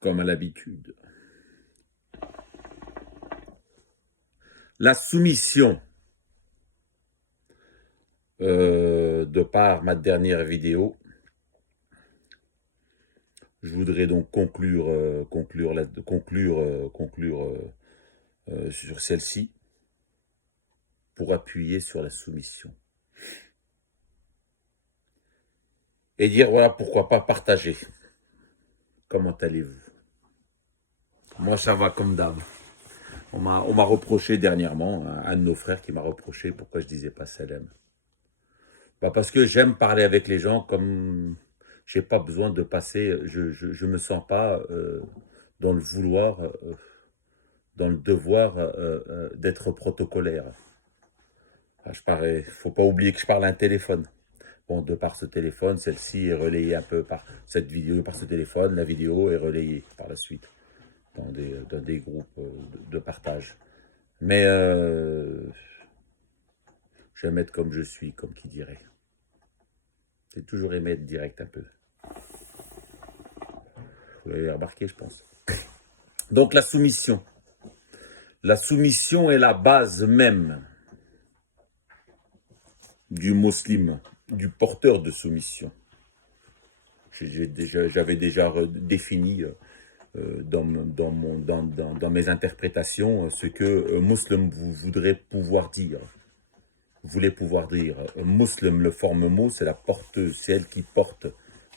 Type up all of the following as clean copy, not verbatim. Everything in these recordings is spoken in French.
comme à l'habitude. La soumission, de par ma dernière vidéo, je voudrais donc conclure sur celle-ci pour appuyer sur la soumission. Et dire, voilà, pourquoi pas partager. Comment allez-vous? Moi, ça va comme d'hab. On m'a reproché dernièrement, un de nos frères qui m'a reproché pourquoi je disais pas salam. Bah parce que j'aime parler avec les gens comme j'ai pas besoin de passer, je me sens pas dans le vouloir, dans le devoir d'être protocolaire. Ah, faut pas oublier que je parle à un téléphone. Bon, de par ce téléphone, celle-ci est relayée un peu par cette vidéo, par ce téléphone, la vidéo est relayée par la suite dans des groupes de partage. Mais j'aime être comme je suis, comme qui dirait. J'ai toujours aimé être direct un peu. Vous l'avez remarqué, je pense. Donc la soumission. La soumission est la base même du musulman, du porteur de soumission. J'avais déjà défini dans mes interprétations ce que musulman voudrait pouvoir dire. Voulait pouvoir dire. Musulman, le forme mot, c'est la porteuse, c'est elle qui porte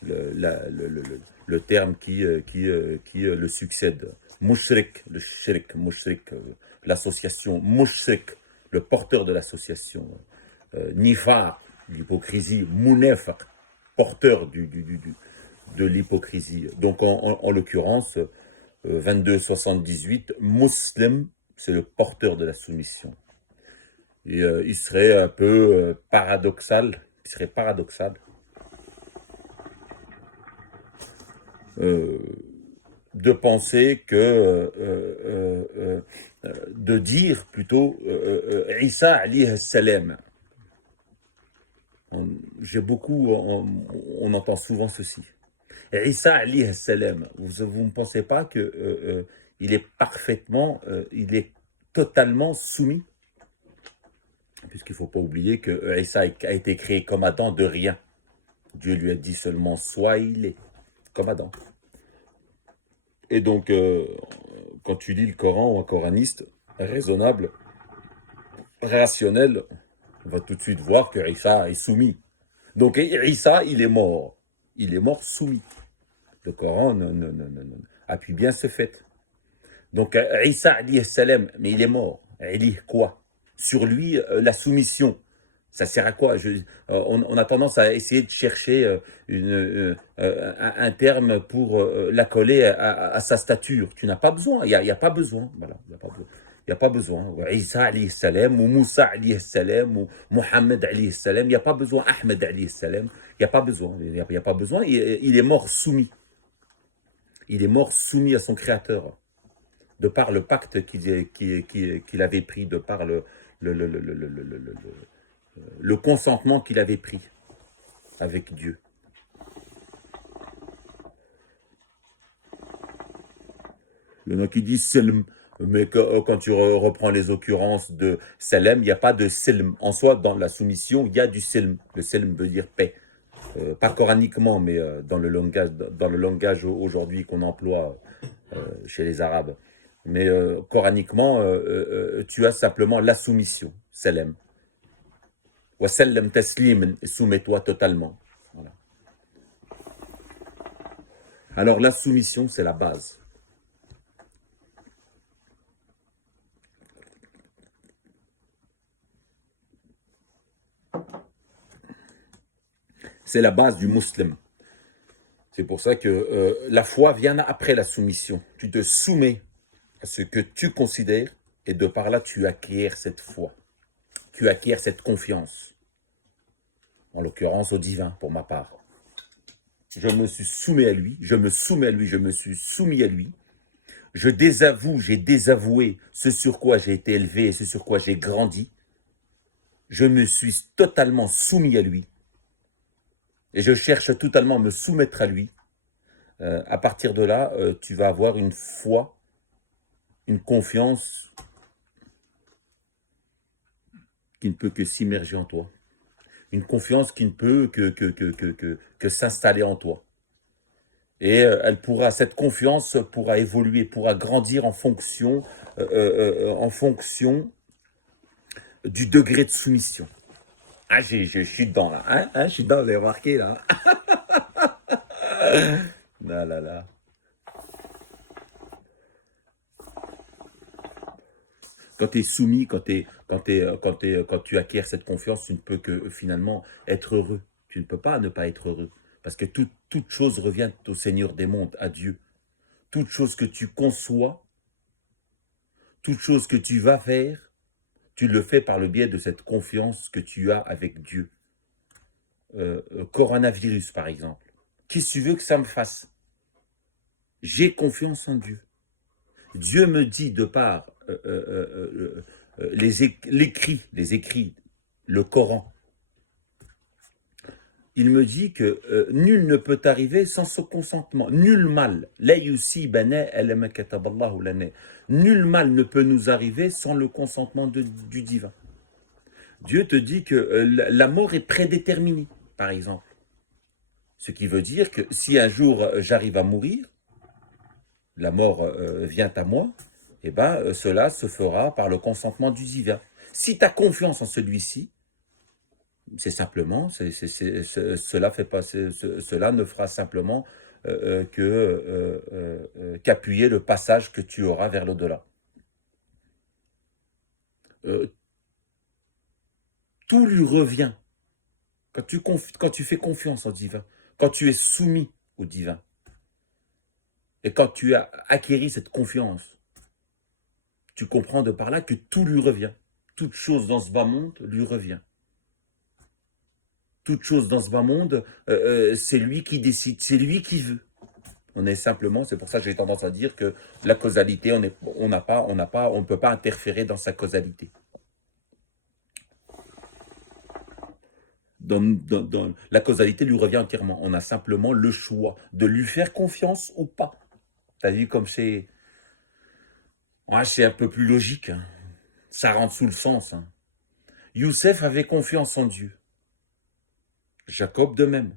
le terme qui le succède. Mushrik, le shirk, mushrik, l'association. Mushrik, le porteur de l'association. Nifaq, l'hypocrisie. Munafaq, porteur de l'hypocrisie. Donc en l'occurrence, 2278, Muslim, c'est le porteur de la soumission. Et il serait un peu paradoxal, de penser que, de dire plutôt Isa alayhi salam. On entend souvent ceci. Isa alayhi salam. Vous ne pensez pas que il est parfaitement, il est totalement soumis? Puisqu'il ne faut pas oublier que Isa a été créé comme Adam de rien. Dieu lui a dit seulement sois, il est comme Adam. Et donc, quand tu lis le Coran ou un coraniste raisonnable, rationnel, on va tout de suite voir que Isa est soumis. Donc Isa, il est mort. Il est mort soumis. Le Coran appuie bien ce fait. Donc Isa, alayhi salam, mais il est mort. Il quoi? Sur lui, la soumission. Ça sert à quoi? On a tendance à essayer de chercher un terme pour l'accoler à sa stature. Tu n'as pas besoin, il n'y a pas besoin. Voilà, il n'y a pas besoin. Isa alayhi salam, ou Moussa alayhi salam, ou Mohammed alayhi salam, il n'y a pas besoin. Ahmed alayhi salam, il n'y a pas besoin. Il n'y a pas besoin. Il est mort soumis. Il est mort soumis à son créateur. De par le pacte qu'il avait pris, de par le consentement qu'il avait pris avec Dieu. Il y en a qui disent Selm, mais quand tu reprends les occurrences de Salem, il n'y a pas de Selm. En soi, dans la soumission, il y a du Selm. Le Selm veut dire paix. Pas coraniquement, mais dans le langage aujourd'hui qu'on emploie chez les Arabes. Mais coraniquement, tu as simplement la soumission, Salem. Wa sallam taslim, soumets-toi totalement. Voilà. Alors la soumission, c'est la base. C'est la base du musulman. C'est pour ça que la foi vient après la soumission. Tu te soumets à ce que tu considères et de par là, tu acquiers cette foi. Tu acquiers cette confiance. En l'occurrence, au divin, pour ma part. Je me suis soumis à lui, je me soumets à lui, je me suis soumis à lui. Je désavoue, j'ai désavoué ce sur quoi j'ai été élevé et ce sur quoi j'ai grandi. Je me suis totalement soumis à lui. Et je cherche totalement à me soumettre à lui. À partir de là, tu vas avoir une foi, une confiance qui ne peut que s'immerger en toi. Une confiance qui ne peut que s'installer en toi. Et cette confiance pourra évoluer, pourra grandir en fonction du degré de soumission. Ah, je suis dedans là, je suis dedans, vous avez remarqué là. Là, là, là. Quand tu es soumis, quand tu acquiers cette confiance, tu ne peux que finalement être heureux. Tu ne peux pas ne pas être heureux. Parce que toute chose revient au Seigneur des mondes, à Dieu. Toute chose que tu conçois, toute chose que tu vas faire, tu le fais par le biais de cette confiance que tu as avec Dieu. Coronavirus, par exemple. Qu'est-ce que tu veux que ça me fasse? J'ai confiance en Dieu. Dieu me dit de par les écrits, le Coran, il me dit que nul ne peut arriver sans ce consentement. Nul mal. Nul mal ne peut nous arriver sans le consentement du divin. Dieu te dit que la mort est prédéterminée, par exemple. Ce qui veut dire que si un jour j'arrive à mourir, la mort vient à moi, eh ben, cela se fera par le consentement du divin. Si tu as confiance en celui-ci, c'est simplement, cela ne fera simplement qu'appuyer le passage que tu auras vers l'au-delà. Tout lui revient quand tu fais confiance au divin, quand tu es soumis au divin, et quand tu as acquéri cette confiance, tu comprends de par là que tout lui revient. Toute chose dans ce bas monde lui revient. Toute chose dans ce bas monde, c'est lui qui décide, c'est lui qui veut. On est simplement, c'est pour ça que j'ai tendance à dire que la causalité, on ne peut pas interférer dans sa causalité. La causalité lui revient entièrement. On a simplement le choix de lui faire confiance ou pas. T'as vu comme c'est... Ouais, c'est un peu plus logique. Hein. Ça rentre sous le sens. Hein. Youssef avait confiance en Dieu. Jacob de même.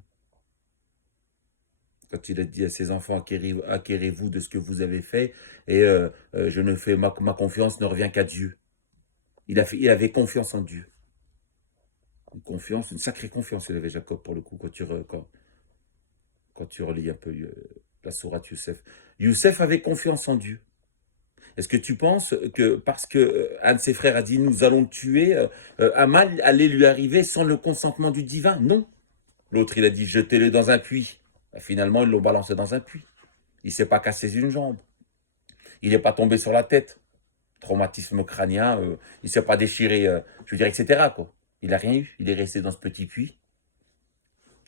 Quand il a dit à ses enfants, acquérez-vous de ce que vous avez fait, et je ne fais ma confiance ne revient qu'à Dieu. Il avait confiance en Dieu. Une sacrée confiance, il avait Jacob pour le coup, quand tu relis un peu la sourate Youssef. Youssef avait confiance en Dieu. Est-ce que tu penses que parce que un de ses frères a dit nous allons le tuer, un mal allait lui arriver sans le consentement du divin? Non. L'autre il a dit jetez-le dans un puits. Finalement ils l'ont balancé dans un puits. Il ne s'est pas cassé une jambe. Il n'est pas tombé sur la tête. Traumatisme crânien, il ne s'est pas déchiré, je veux dire, etc. Quoi. Il n'a rien eu. Il est resté dans ce petit puits.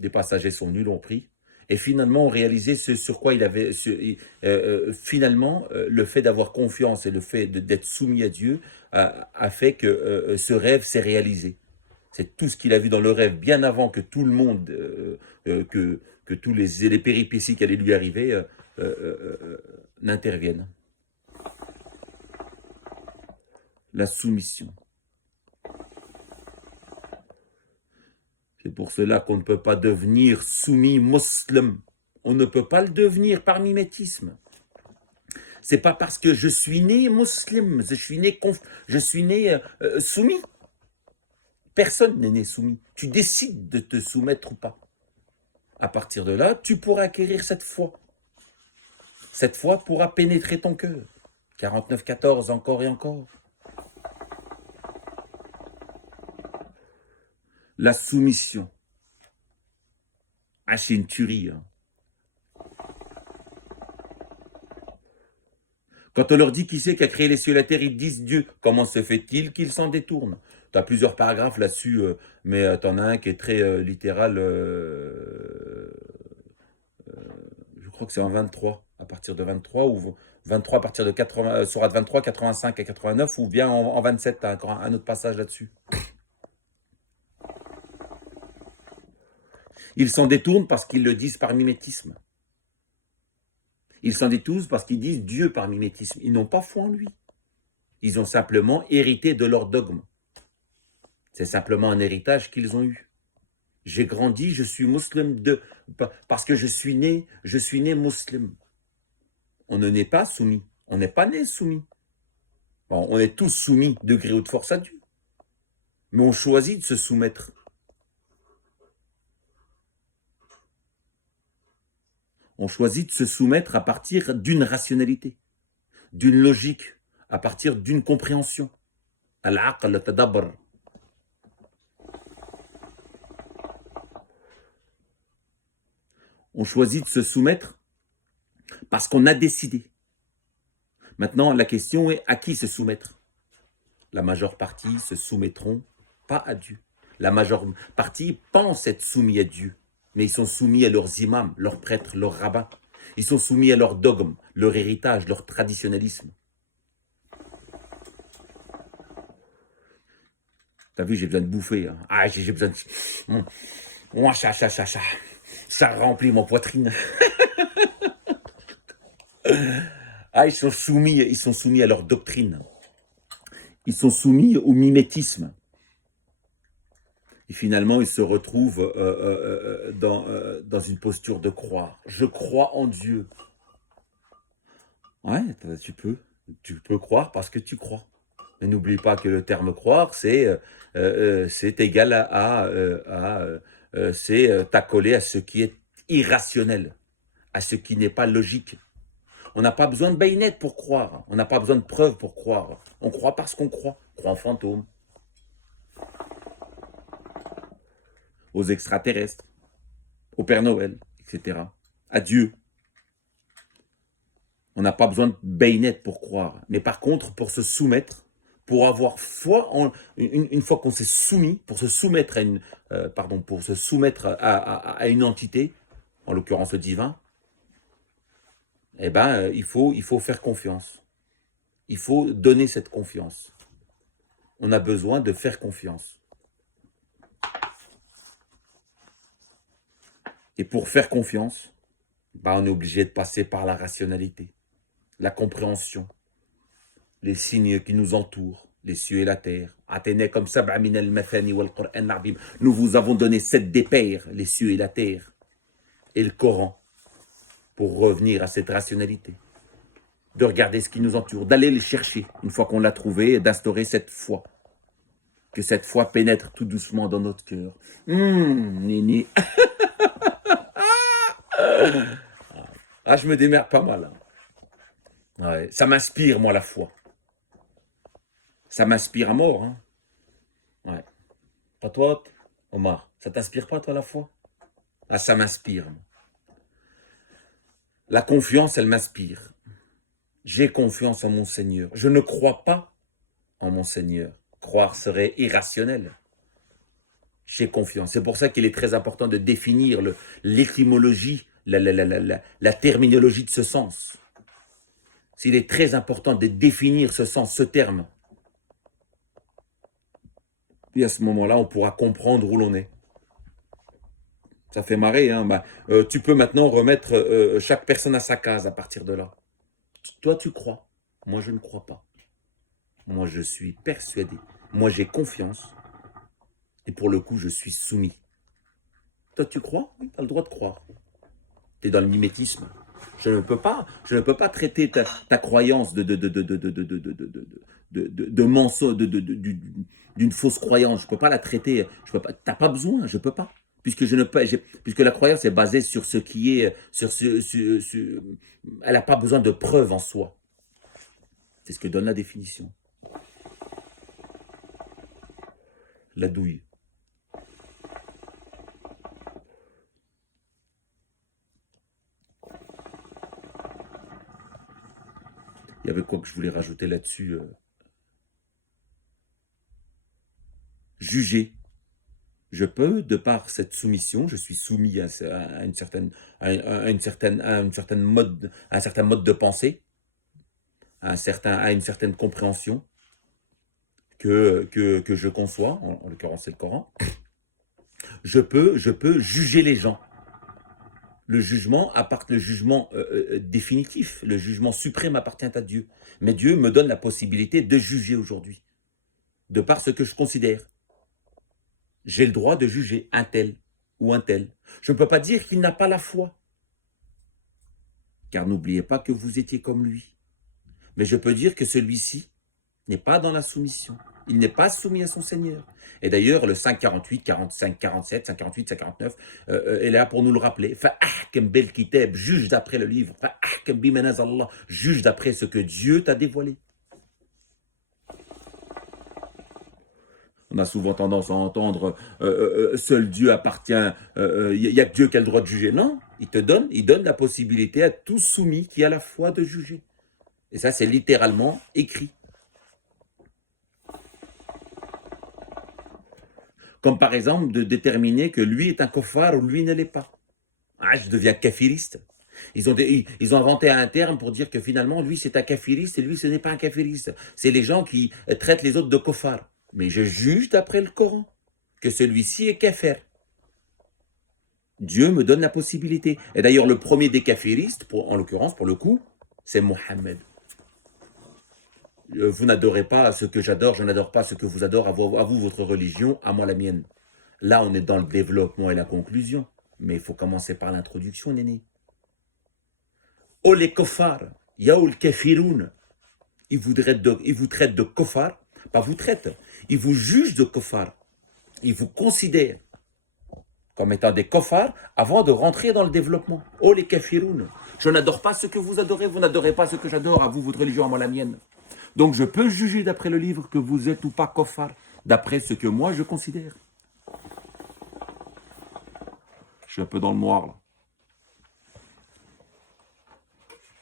Les passagers sont venus, l'ont pris. Et finalement, on réalisait ce sur quoi il avait... finalement, le fait d'avoir confiance et le fait d'être soumis à Dieu a fait que ce rêve s'est réalisé. C'est tout ce qu'il a vu dans le rêve, bien avant que tout le monde, que tous les péripéties qui allaient lui arriver n'interviennent. La soumission. C'est pour cela qu'on ne peut pas devenir soumis musulman. On ne peut pas le devenir par mimétisme. C'est pas parce que je suis né musulman, je suis né soumis. Personne n'est né soumis. Tu décides de te soumettre ou pas. À partir de là, tu pourras acquérir cette foi. Cette foi pourra pénétrer ton cœur. 49-14, encore et encore. La soumission. Ah, c'est une tuerie. Hein. Quand on leur dit qui c'est qui a créé les cieux et la terre, ils disent Dieu. Comment se fait-il qu'ils s'en détournent? Tu as plusieurs paragraphes là-dessus, mais tu en as un qui est très littéral. Je crois que c'est en 23, à partir de 23, ou 23 à partir de 80, Sourate 23, 85 et 89, ou bien en 27, tu as encore un autre passage là-dessus. Ils s'en détournent parce qu'ils le disent par mimétisme. Ils sont des tous parce qu'ils disent Dieu par mimétisme. Ils n'ont pas foi en lui. Ils ont simplement hérité de leur dogme. C'est simplement un héritage qu'ils ont eu. J'ai grandi, je suis musulman parce que je suis né musulman. On ne naît pas soumis. On n'est pas né soumis. Bon, on est tous soumis de gré ou de force à Dieu. Mais on choisit de se soumettre. On choisit de se soumettre à partir d'une rationalité, d'une logique, à partir d'une compréhension. Al-aql, al-tadabbur. On choisit de se soumettre parce qu'on a décidé. Maintenant, la question est à qui se soumettre? La majeure partie se soumettront pas à Dieu. La majeure partie pense être soumis à Dieu, mais ils sont soumis à leurs imams, leurs prêtres, leurs rabbins. Ils sont soumis à leur dogme, leur héritage, leur traditionnalisme. T'as vu, j'ai besoin de bouffer. Hein. Ah, j'ai besoin de... Ça remplit mon poitrine. Ah, ils sont soumis à leur doctrine. Ils sont soumis au mimétisme. Et finalement, ils se retrouvent dans une posture de croire. Je crois en Dieu. Ouais, tu peux croire parce que tu crois. Mais n'oublie pas que le terme croire, c'est égal c'est t'accoler à ce qui est irrationnel, à ce qui n'est pas logique. On n'a pas besoin de baïnette pour croire. On n'a pas besoin de preuves pour croire. On croit parce qu'on croit. On croit en fantômes, aux extraterrestres, au Père Noël, etc. À Dieu. On n'a pas besoin de baïnette pour croire. Mais par contre, pour se soumettre, pour avoir foi, une fois qu'on s'est soumis, pour se soumettre à une entité, en l'occurrence le divin, eh ben, il faut faire confiance. Il faut donner cette confiance. On a besoin de faire confiance. Et pour faire confiance, on est obligé de passer par la rationalité, la compréhension, les signes qui nous entourent, les cieux et la terre. Nous vous avons donné 7 des pairs, les cieux et la terre, et le Coran, pour revenir à cette rationalité, de regarder ce qui nous entoure, d'aller les chercher une fois qu'on l'a trouvé, et d'instaurer cette foi. Que cette foi pénètre tout doucement dans notre cœur. Nini. Ah, je me démerde pas mal. Hein. Ouais, ça m'inspire, moi, la foi. Ça m'inspire à mort. Hein. Ouais. Pas toi, Omar? Ça t'inspire pas, toi, la foi? Ah, ça m'inspire. La confiance, elle m'inspire. J'ai confiance en mon Seigneur. Je ne crois pas en mon Seigneur. Croire serait irrationnel. J'ai confiance. C'est pour ça qu'il est très important de définir l'étymologie, la terminologie de ce sens. Il est très important de définir ce sens, ce terme. Puis à ce moment-là, on pourra comprendre où l'on est. Ça fait marrer, hein. Tu peux maintenant remettre chaque personne à sa case à partir de là. Toi, tu crois. Moi, je ne crois pas. Moi, je suis persuadé. Moi, j'ai confiance. Et pour le coup, je suis soumis. Toi, tu crois? Oui, tu as le droit de croire. Tu es dans le mimétisme. Je ne peux pas traiter ta croyance de mensonge, d'une fausse croyance. Je ne peux pas la traiter. Tu n'as pas besoin, je ne peux pas. Puisque la croyance est basée sur ce qui est, elle n'a pas besoin de preuves en soi. C'est ce que donne la définition. La douille. Il y avait quoi que je voulais rajouter là-dessus? Juger. Je peux, de par cette soumission, je suis soumis à un certain mode de pensée, à une certaine compréhension que je conçois, en l'occurrence c'est le Coran. Je peux juger les gens. Le le jugement définitif, le jugement suprême appartient à Dieu. Mais Dieu me donne la possibilité de juger aujourd'hui, de par ce que je considère. J'ai le droit de juger un tel ou un tel. Je ne peux pas dire qu'il n'a pas la foi, car n'oubliez pas que vous étiez comme lui. Mais je peux dire que celui-ci n'est pas dans la soumission. Il n'est pas soumis à son Seigneur. Et d'ailleurs, le 548, 45, 47, 548, 549, est là pour nous le rappeler. Fa'ahkam bil kitab, juge d'après le livre. Fa'ahkam bimanaz Allah, juge d'après ce que Dieu t'a dévoilé. On a souvent tendance à entendre seul Dieu appartient, il n'y a que Dieu qui a le droit de juger. Non, il donne la possibilité à tout soumis qui a la foi de juger. Et ça, c'est littéralement écrit. Comme par exemple de déterminer que lui est un kofar ou lui ne l'est pas. Ah, je deviens kafiriste. Ils ont inventé un terme pour dire que finalement, lui c'est un kafiriste et lui ce n'est pas un kafiriste. C'est les gens qui traitent les autres de kofar. Mais je juge d'après le Coran que celui-ci est kafir. Dieu me donne la possibilité. Et d'ailleurs, le premier des kafiristes, en l'occurrence, pour le coup, c'est Mohammed. Vous n'adorez pas ce que j'adore, je n'adore pas ce que vous adorez, à vous votre religion, à moi la mienne. Là, on est dans le développement et la conclusion. Mais il faut commencer par l'introduction, néné. Oh les kofars, yaoul kafiroun. Ils vous traitent de kofar, pas vous traitent. Ils vous jugent de kofar. Ils vous considèrent comme étant des kofars avant de rentrer dans le développement. Oh les kafiroun. Je n'adore pas ce que vous adorez, vous n'adorez pas ce que j'adore, à vous votre religion, à moi la mienne. Donc je peux juger d'après le livre que vous êtes ou pas kofar, d'après ce que moi je considère. Je suis un peu dans le noir là.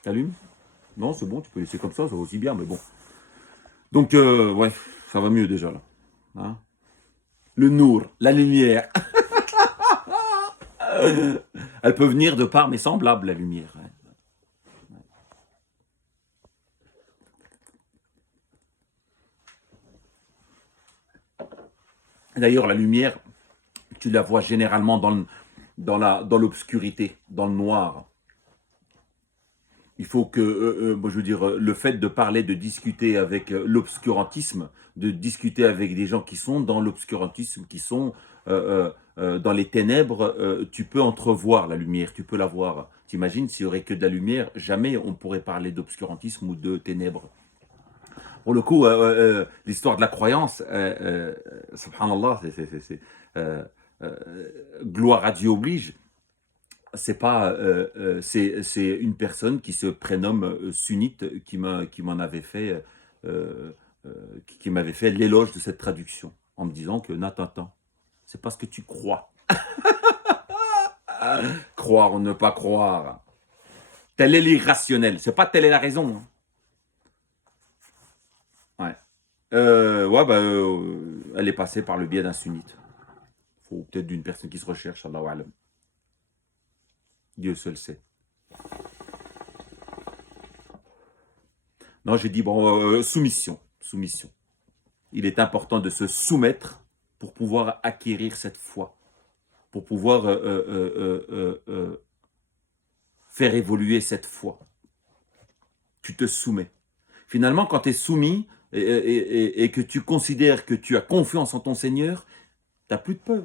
T'allumes? Non, c'est bon, tu peux laisser comme ça va aussi bien, mais bon. Donc, ouais, ça va mieux déjà là. Hein, le nour, la lumière. Elle peut venir de par mes semblables, la lumière. D'ailleurs, la lumière, tu la vois généralement dans l'obscurité, dans le noir. Il faut que, moi je veux dire, le fait de parler, de discuter avec l'obscurantisme, de discuter avec des gens qui sont dans l'obscurantisme, qui sont dans les ténèbres, tu peux entrevoir la lumière, tu peux la voir. T'imagines, s'il n'y aurait que de la lumière, jamais on pourrait parler d'obscurantisme ou de ténèbres. Pour le coup, l'histoire de la croyance, subhanallah, gloire à Dieu oblige. C'est pas, c'est une personne qui se prénomme sunnite qui m'en avait fait, qui m'avait fait l'éloge de cette traduction en me disant que Nathan, c'est parce que tu crois. Croire ou ne pas croire. Tel est l'irrationnel. C'est pas telle est la raison. Hein. Ouais. Ouais, bah, elle est passée par le biais d'un sunnite. Ou peut-être d'une personne qui se recherche, Allahu alam. Dieu seul sait. Non, j'ai dit, bon, soumission. Soumission. Il est important de se soumettre pour pouvoir acquérir cette foi. Pour pouvoir faire évoluer cette foi. Tu te soumets. Finalement, quand tu es soumis et que tu considères que tu as confiance en ton Seigneur, tu n'as plus de peur.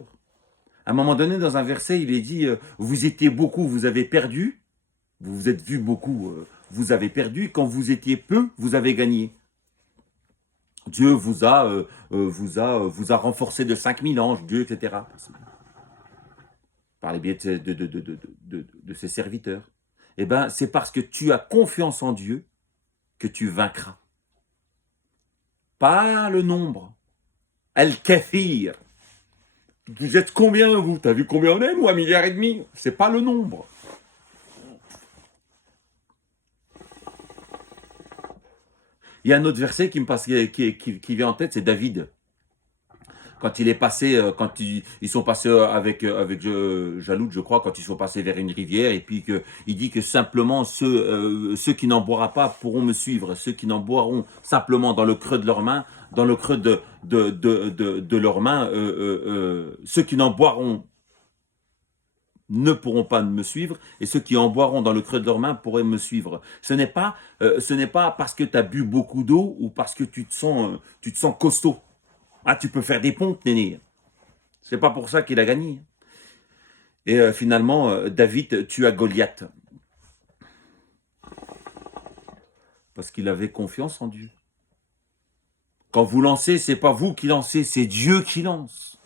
À un moment donné, dans un verset, il est dit vous étiez beaucoup, vous avez perdu. Vous vous êtes vu beaucoup, vous avez perdu. Quand vous étiez peu, vous avez gagné. Dieu vous a renforcé de 5000 anges, Dieu, etc. Par les biais de ses serviteurs. Eh bien, c'est parce que tu as confiance en Dieu que tu vaincras. Pas le nombre. Al-Kathir. Vous êtes combien, vous? T'as vu combien on est, nous? 1,5 milliard? C'est pas le nombre. Il y a un autre verset qui me passe, qui vient en tête, c'est David. Quand il est passé, quand ils sont passés avec Jaloud, je crois, quand ils sont passés vers une rivière, et puis il dit que simplement ceux qui n'en boiront pas pourront me suivre, ceux qui n'en boiront simplement dans le creux de leurs mains, dans le creux de leurs mains, ceux qui n'en boiront ne pourront pas me suivre, et ceux qui en boiront dans le creux de leurs mains pourraient me suivre. Ce n'est pas parce que tu as bu beaucoup d'eau ou parce que tu te sens costaud. Ah, tu peux faire des pompes, néné. C'est pas pour ça qu'il a gagné. Et finalement, David tua Goliath. Parce qu'il avait confiance en Dieu. Quand vous lancez, c'est pas vous qui lancez, c'est Dieu qui lance.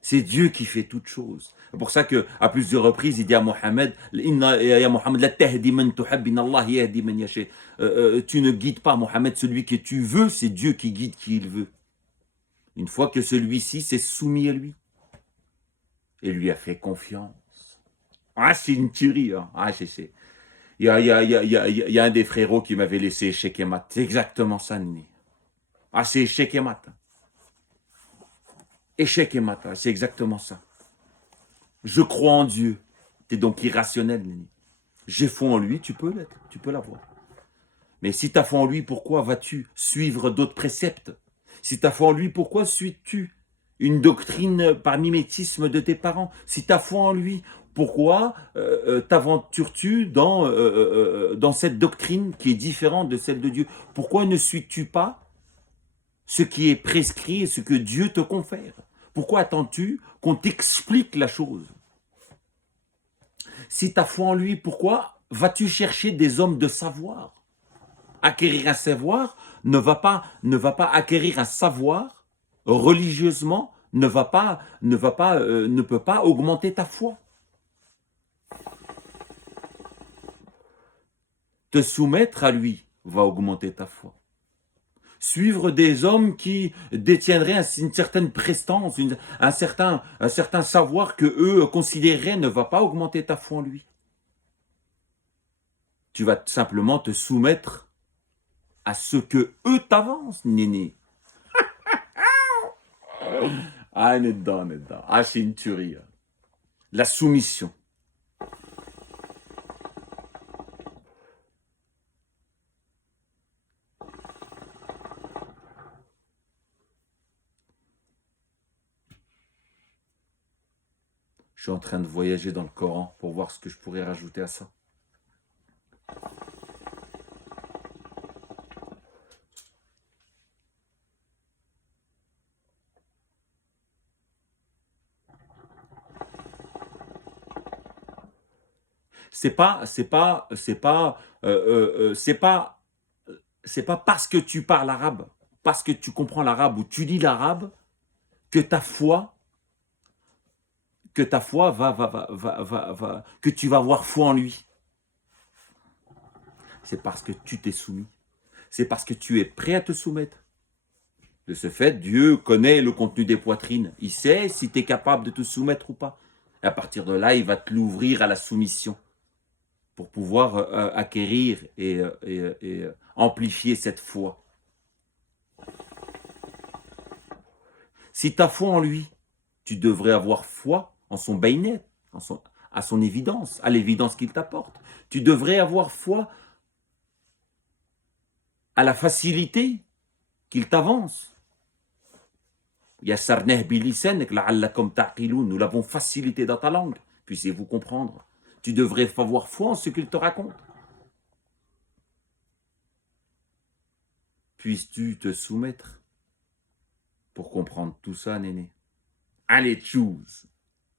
C'est Dieu qui fait toutes choses. C'est pour ça qu'à plusieurs reprises, il dit à Mohammed, tu ne guides pas Mohammed, celui que tu veux, c'est Dieu qui guide qui il veut. Une fois que celui-ci s'est soumis à lui et lui a fait confiance. Ah, c'est une tuerie. Hein. Ah, je sais. Il y a un des frérots qui m'avait laissé échec et mat. C'est exactement ça, Nini. Ah, c'est échec et mat. Échec et mat, c'est exactement ça. Je crois en Dieu. Tu es donc irrationnel, Nini. J'ai foi en lui, tu peux l'être, tu peux l'avoir. Mais si tu as foi en lui, pourquoi vas-tu suivre d'autres préceptes? Si tu as foi en lui, pourquoi suis-tu une doctrine par mimétisme de tes parents? Si tu as foi en lui, pourquoi t'aventures-tu dans cette doctrine qui est différente de celle de Dieu? Pourquoi ne suis-tu pas ce qui est prescrit et ce que Dieu te confère? Pourquoi attends-tu qu'on t'explique la chose? Si tu as foi en lui, pourquoi vas-tu chercher des hommes de savoir? Acquérir un savoir ne va pas acquérir un savoir religieusement, ne peut pas augmenter ta foi. Te soumettre à lui va augmenter ta foi. Suivre des hommes qui détiendraient une certaine prestance, un certain savoir que eux considéreraient ne va pas augmenter ta foi en lui. Tu vas simplement te soumettre à ce que eux t'avancent, néné. Ah, on est dedans, on est dedans. Ah, c'est une tuerie. La soumission. Je suis en train de voyager dans le Coran pour voir ce que je pourrais rajouter à ça. C'est pas parce que tu parles arabe, parce que tu comprends l'arabe ou tu lis l'arabe que ta foi que tu vas avoir foi en lui. C'est parce que tu t'es soumis. C'est parce que tu es prêt à te soumettre. De ce fait, Dieu connaît le contenu des poitrines. Il sait si tu es capable de te soumettre ou pas. Et à partir de là, il va te l'ouvrir à la soumission pour pouvoir acquérir et amplifier cette foi. Si tu as foi en lui, tu devrais avoir foi en son baynet, à son évidence, à l'évidence qu'il t'apporte. Tu devrais avoir foi à la facilité qu'il t'avance. Nous l'avons facilité dans ta langue, puissiez-vous comprendre. Tu devrais avoir foi en ce qu'il te raconte. Puisses-tu te soumettre pour comprendre tout ça, néné? Allez, choose!